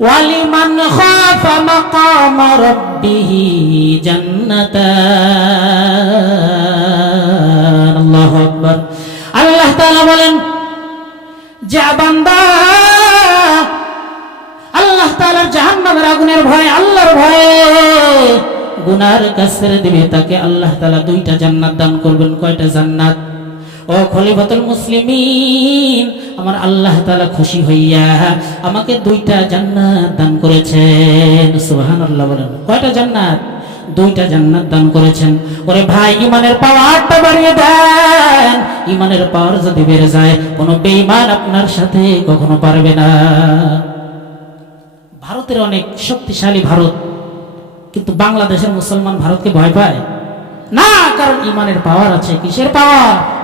ওয়ালিমান খাফা মাকাম রাব্বিহি জান্নাতান। আল্লাহু আকবার। আল্লাহ তাআলা বলেন, যা বান্দা, আল্লাহ তাআলার জাহান্নামের আগুনের ভয়, আল্লাহর ভয় গুনার কাছরে দিবে, তাকে আল্লাহ তাআলা দুইটা জান্নাত দান করবেন। কয়টা জান্নাত? ও খলিফাতুল মুসলিমিন, আমার আল্লাহ তাআলা খুশি হইয়া আমাকে দুইটা জান্নাত দান করেছেন। সুবহানাল্লাহ বলেন। কয়টা জান্নাত? দুইটা জান্নাত দান করেছেন। ওরে ভাই, ইমানের পাওয়ারটা বাড়িয়ে দেন। ইমানের পাওয়ার যদি বেড়ে যায়, কোনো বেঈমান আপনার সাথে কখনো পারবে না। ভারতের অনেক শক্তিশালী ভারত, কিন্তু বাংলাদেশের মুসলমান ভারতকে ভয় পায়। না, কারণ ইমানের পাওয়ার আছে। কিসের পাওয়ার?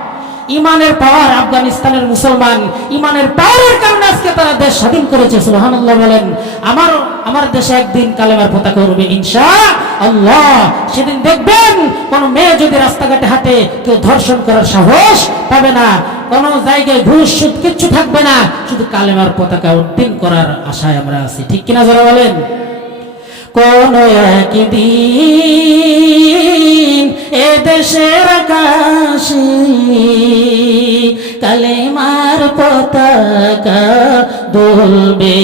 ইমানের পাওয়ার আফগানিস্তানের মুসলমান, ইমানের পাওয়ারের কারণে আজকে তারা দেশ স্বাধীন করেছে, সুবহানাল্লাহ বলেন। আমার আমার দেশে একদিন কালেমার পতাকা উঠবে ইনশা আল্লাহ সেদিন দেখবেন কোন মেয়ে যদি রাস্তাঘাটে হাঁটে, কেউ ধর্ষণ করার সাহস পাবে না। কোন জায়গায় ঘুষ, সুদ, কিচ্ছু থাকবে না। শুধু কালেমার পতাকা উড্ডীন করার আশায় আমরা আছি। ঠিক কিনা যারা বলেন? কোন একদিন দেশের আকাশে কালেমার পতাকা দুলবে।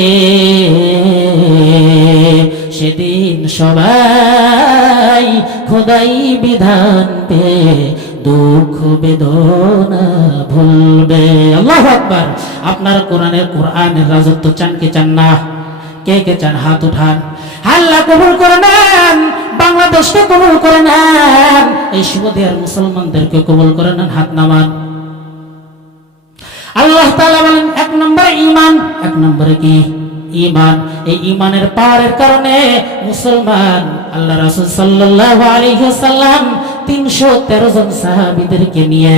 সেদিন সবাই খোদাই বিধান পে দুঃখ বেদনা ভুলবে। আল্লাহ আকবার। আপনার কোরআনের কোরআনের রাজত্ব চান কে চান না? কে কে চান? হাত উঠান। হাল্লা কবুল করে নেন। বাংলাদেশকে কবুল করে নেন। এই সুবদিয়ার মুসলমানদেরকে কবুল করে নেন হাত নামান। আল্লাহ তাআলা বলেন, এক নম্বরে ঈমান, এক নম্বরে কি? ঈমান। এই ঈমানের পাওয়ারের কারণে মুসলমান, আল্লাহ রাসূল সাল্লাল্লাহু আলাইহি ওয়াসাল্লাম 313 জন সাহাবীদেরকে নিয়ে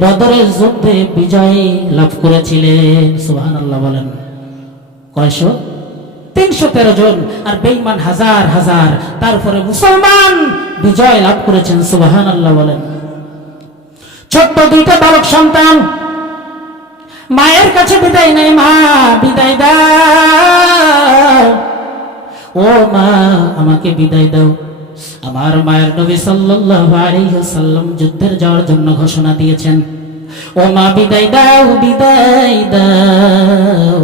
বদরের যুদ্ধে বিজয় লাভ করেছিলেন। সুবহানাল্লাহ বলেন। কয়শো? তিনশো তেরো জন আর বেইমান হাজার হাজার। তারপরে মুসলমান বিজয় লাভ করেছেন সুবাহান আল্লাহ বলেন। ছোট্ট দুইটা বালক সন্তান, মায়ের কাছে বিদায় নেই মা, বিদায় দাও। ও মা, আমাকে বিদায় দাও। আমার মায়ের নবী সাল্লাল্লাহু আলাইহি সাল্লাম যুদ্ধের যাওয়ার জন্য ঘোষণা দিয়েছেন, ও মা, বিদায় দাও বিদায় দাও।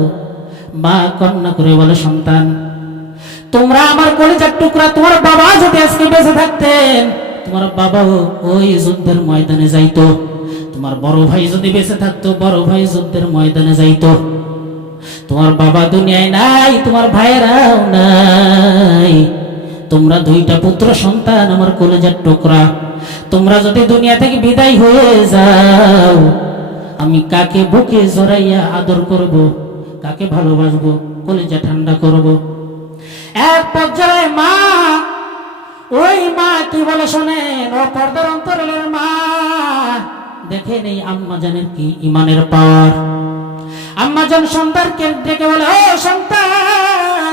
মা কন্যা করে বলে, সন্তান, তোমরা আমার কলিজার টুকরা, তোমার বাবা যদি আজকে বেঁচে থাকতেন, তোমার বাবাও ওই যুদ্ধের ময়দানে যাইতো। তোমার বড় ভাই যদি বেঁচে থাকতো, বড় ভাই যুদ্ধের ময়দানে যাইতো। তোমার বাবা দুনিয়ায় নাই, তোমার ভাইয়েরাও নাই। তোমরা দুইটা পুত্র, সন্তান, আমার কলেজের টুকরা। তোমরা যদি দুনিয়া থেকে বিদায় হয়ে যাও, আমি কাকে বুকে জড়াইয়া আদর করব? কাকে ভালোবাসবো? কলেজা ঠান্ডা করব। এক পর্যায়ে মা, ওই মা কি বলে শোনেন? ও পর্দার অন্তরের মা। দেখে নেই আম্মা জানের কি ইমানের পাওয়ার। আম্মা জান সন্তানকে ডেকে বলে, ও সন্তান,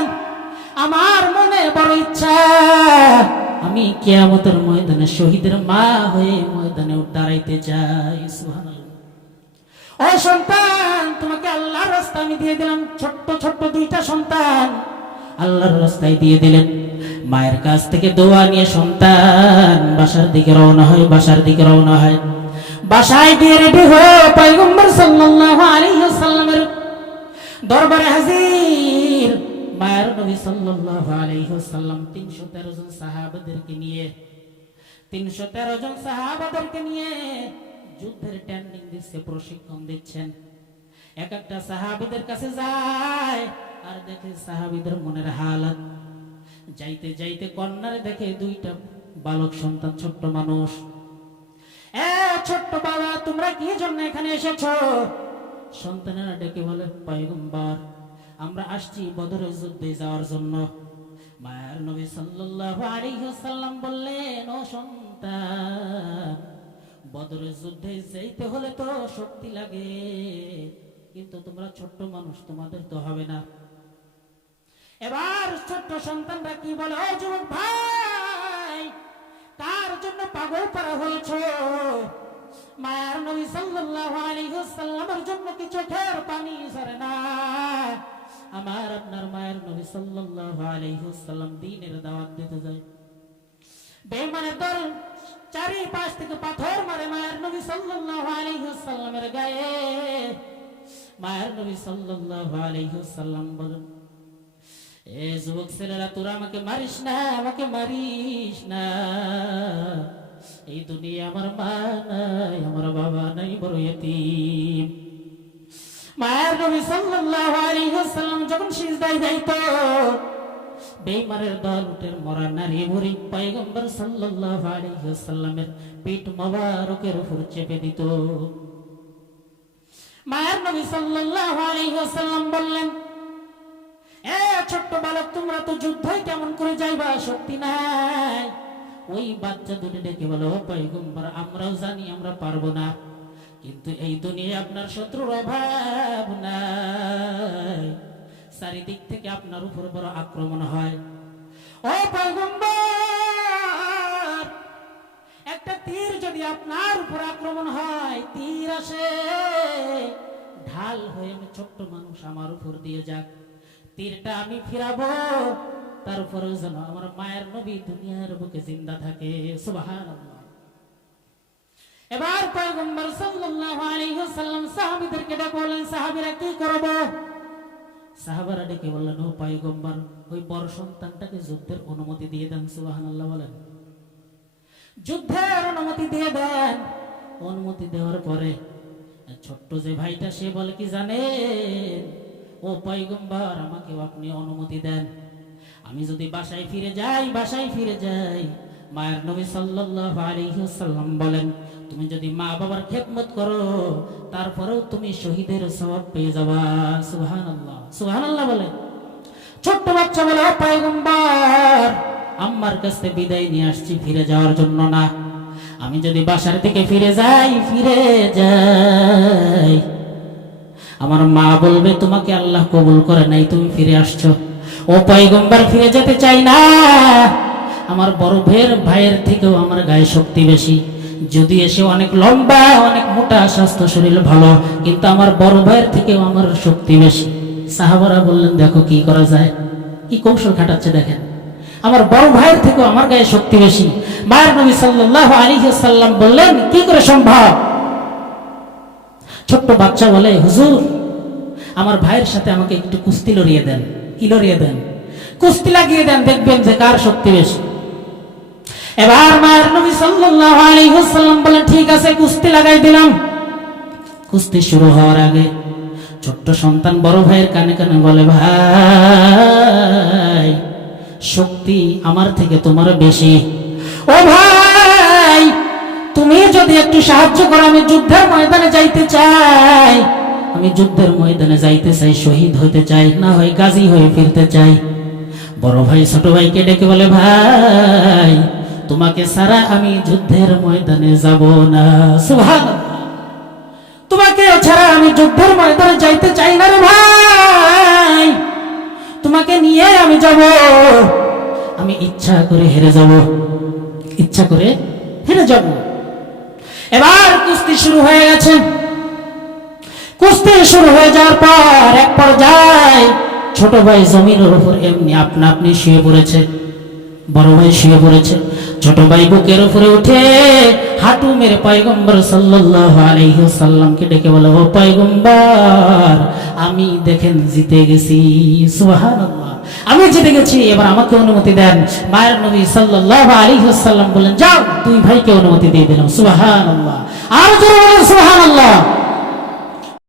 আমার মনে বড় ইচ্ছা, আমি কেয়ামতের ময়দানে শহীদের মা হয়ে ময়দানে দাঁড়াইতে চাই। সুবহানাল্লাহ। ও সন্তান, তোমাকে আল্লাহর রাস্তা আমি দিয়ে দিলাম ছোট্ট ছোট্ট দুইটা সন্তান। আল্লাহর রাস্তায় দিয়ে দিলেন। মায়ের কাছ থেকে দোয়া নিয়ে সন্তান বাসার দিকে রওনা হয়, বাসার দিকে রওনা হয়। বাসায় গিয়ে রেডি হয়ে পয়গম্বর সাল্লাল্লাহু আলাইহি ওয়াসাল্লামের দরবারে হাজির। মায়ের নবী সাল্লাল্লাহু আলাইহি ওয়াসাল্লাম 313 জন সাহাবাদেরকে নিয়ে 313 জন সাহাবাদেরকে নিয়ে যুদ্ধের ট্রেনিং দিচ্ছে, প্রশিক্ষণ দিচ্ছেন। এক একটা সাহাবিদের কাছে যায় আর দেখে সাহাবিদের মনের হালাত। যাইতে যাইতে কন্যারে দেখে দুইটা বালক সন্তান, ছোট্ট মানুষ। এ, ছোট্ট বাবা, তোমরা কি জন্য এখানে এসেছ? সন্তানেরা ডেকে বলে, পয়গম্বর, আমরা আসছি বদরের যুদ্ধে যাওয়ার জন্য। মায়ের নবী সাল্লাল্লাহু আলাইহি ওয়াসাল্লাম বললেন, ও বদরের যুদ্ধে যাইতে হলে তো শক্তি লাগে। কিন্তু তোমরা ছোট্ট মানুষ, তোমাদের তো হবে না। এবার ছোট্ট সন্তানরা কি বলে, ও যুবক ভাই, কার জন্য পাগল করা হয়েছে? মায়ার নবী সাল্লাল্লাহু আলাইহি ওয়াসাল্লামের জন্য কি চোখের পানি ঝরে না? আমার আপনার মায়ের নবী সাল্লাল্লাহু আলাইহি ওয়াসাল্লাম দ্বীনের দাওয়াত দিতে যায়। বেঈমানের দল চারিপাশ থেকে পাথর মারে মায়ের নবী সাল্লাল্লাহু আলাইহি ওয়াসাল্লামের গায়ে। মায়ের নবী সাল্লাল্লাহু আলাইহি ওয়াসাল্লাম বলেন, এ যুবক ছেলেরা, তোরা আমাকে মারিস না, আমাকে মারিস না। এই দুনিয়া আমার মা নাই, আমার বাবা নাই, বড় এতিম মায়ের নবী সাল্লাল্লাহু আলাইহি ওয়াসাল্লাম যখন সিজদায় যাইতো বেইমানের দল উঠের মরা নারী বুড়ি পয়গম্বর সাল্লাল্লাহু আলাইহি ওয়াসাল্লামের পিঠ মোবারকের উপর চেপে দিত। মায়ের নবী সাল্লাল্লাহু আলাইহি ওয়াসাল্লাম বললেন, এ ছোট্ট বালক, তোমরা তো যুদ্ধই কেমন করে যাইবা, শক্তি নাই। ওই বাচ্চা দুটি ডেকে বলো পয়গম্বর, আমরাও জানি আমরা পারব না, কিন্তু এই দুনিয়ায় আপনার শত্রুর অভাব নাই। চারিদিক থেকে আপনার উপর বড় আক্রমণ হয়। একটা তীর যদি আপনার উপর আক্রমণ হয়, তীর আসে, ঢাল হয়ে আমি ছোট্ট মানুষ আমার উপর দিয়ে যাক। তীরটা আমি ফিরাবো তারপরেও যেন আমার মায়ের নবী দুনিয়ার বুকে জিন্দা থাকে। সুবহানাল্লাহ। এবার পয়গম্বর সাল্লাল্লাহু আলাইহি ওয়াসাল্লাম সাহাবীদেরকে ডেকে বললেন, সাহাবীরা কি করব? সাহাবারা ডেকে বললেন, ও পয়গম্বর, ওই বড় সন্তানটাকে যুদ্ধের অনুমতি দিয়ে দেন, সুবহানাল্লাহ বলেন। যুদ্ধের অনুমতি দিয়ে দেন। অনুমতি দেওয়ার পরে ছোট্ট যে ভাইটা, সে বলে কি জানেন? ও পয়গম্বর, আমাকেও আপনি অনুমতি দেন। আমি যদি বাসায় ফিরে যাই, বাসায় ফিরে যাই, মায়ের নবী সাল্লাল্লাহু আলাইহি ওয়াসাল্লাম বলেন তুমি যদি মা বাবার খেদমত করো, তারপরেও তুমি শহীদের সওয়াব পেয়ে যাবা। সুহান আল্লাহ সুহান আল্লাহ বলে। ছোট্ট বাচ্চা বলে, "ও পয়গম্বর, আম্মার কাছ বিদায় নিয়ে আসছি, ফিরে যাওয়ার জন্য না। আমি যদি বাসার থেকে ফিরে যাই ফিরে যাই। আমার মা বলবে, তোমাকে আল্লাহ কবুল করে নাই, তুমি ফিরে আসছো। ও পয়গম্বর, ফিরে যেতে চাই না। আমার বড় ভাইয়ের ভাইয়ের থেকেও আমার গায়ে শক্তি বেশি। যদি এসে অনেক লম্বা, অনেক মোটা, স্বাস্থ্য শরীর ভালো, কিন্তু আমার বড় ভাইয়ের থেকেও আমার শক্তি বেশি। সাহাবারা বললেন, দেখো কি করা যায়? কি কৌশল খাটাচ্ছে দেখেন। আমার বড় ভাইয়ের থেকেও আমার গায়ে শক্তি বেশি। মায়ের নবী সাল্লাল্লাহু আলাইহি সাল্লাম বললেন, কি করে সম্ভব? ছোট্ট বাচ্চা বলে, হুজুর, আমার ভাইয়ের সাথে আমাকে একটু কুস্তি লড়িয়ে দেন, কি লড়িয়ে দেন? কুস্তি লাগিয়ে দেন, দেখবেন যে কার শক্তি বেশি। এবার মায়ের নবী সাল্লাল্লাহু আলাইহি ওয়াসাল্লাম বলেন, ঠিক আছে, কুস্তি লাগাই দিলাম। কুস্তি শুরু হওয়ার আগে ছোট্ট সন্তান বড় ভাইয়ের কানে কানে বলে, ভাই, শক্তি আমার থেকে তোমার বেশি। ও ভাই, তুমি যদি একটু সাহায্য করো, আমি যুদ্ধের ময়দানে যাইতে চাই। আমি যুদ্ধের ময়দানে যাইতে চাই, শহীদ হতে চাই, না হয় গাজী হয়ে ফিরতে চাই। বড় ভাই ছোট ভাইকে ডেকে বলে, ভাই তোমাকে সারা আমি যুদ্ধের ময়দানে যাব না। সুবহানাল্লাহ। তোমাকে ছাড়া আমি যুদ্ধের ময়দানে যাইতে চাই না রে ভাই। তোমাকে নিয়ে আমি যাব। আমি ইচ্ছা করে হেরে যাব। ইচ্ছা করে হেরে যাব। এবার কুস্তি শুরু হয়ে গেছে। কুস্তি শুরু হয়ে যাওয়ার পর এক পর্যায়ে ছোট ভাই জমিনের উপর এমনি আপনা আপনি শুয়ে পড়েছে, বড় ভাই শুয়ে পড়েছে। ছোট ভাই বুকের উপরে উঠে হাঁটু মেরে পয়গম্বর সাল্লাল্লাহু ডেকে বলে, ও পয়গম্বর, আমি দেখেন জিতে গেছি। সুবহানাল্লাহ। আমি জিতে গেছি। এবার আমাকে অনুমতি দেন। মায়ের নবী সাল্লাল্লাহু আলাইহি সাল্লাম বলেন যাও, দুই ভাইকে অনুমতি দিয়ে দিলাম। সুবহানাল্লাহ। আর জোরে